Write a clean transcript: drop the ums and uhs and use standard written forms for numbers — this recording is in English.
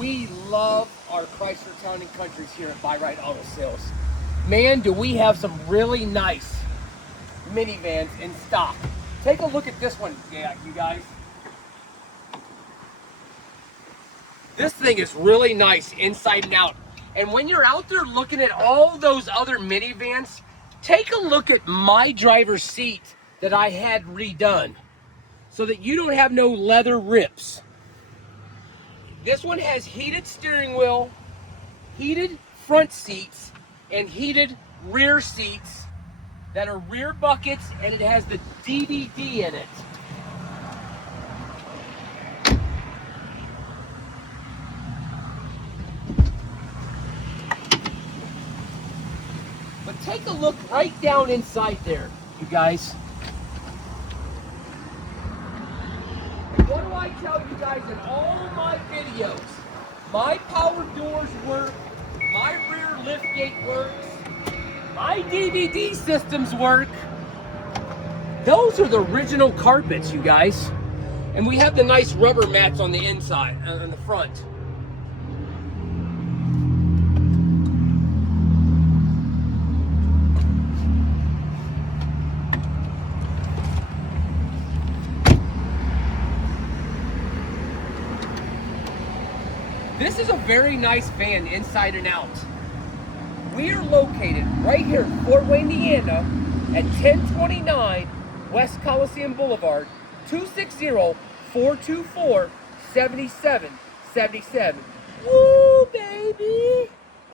We love our Chrysler Town and Countries here at Buy Right Auto Sales. Man, do we have some really nice minivans in stock. Take a look at this one, yeah, you guys. This thing is really nice inside and out. And when you're out there looking at all those other minivans, take a look at my driver's seat that I had redone so that you don't have no leather rips. This one has heated steering wheel, heated front seats, and heated rear seats that are rear buckets, and it has the DVD in it. But take a look right down inside there, you guys. And what do I tell you guys in all of my videos? My power doors work, my rear liftgate works, my DVD systems work. Those are the original carpets, you guys. And we have the nice rubber mats on the inside, on the front. This is a very nice van inside and out. We are located right here in Fort Wayne, Indiana at 1029 West Coliseum Boulevard, 260-424-7777. Woo, baby!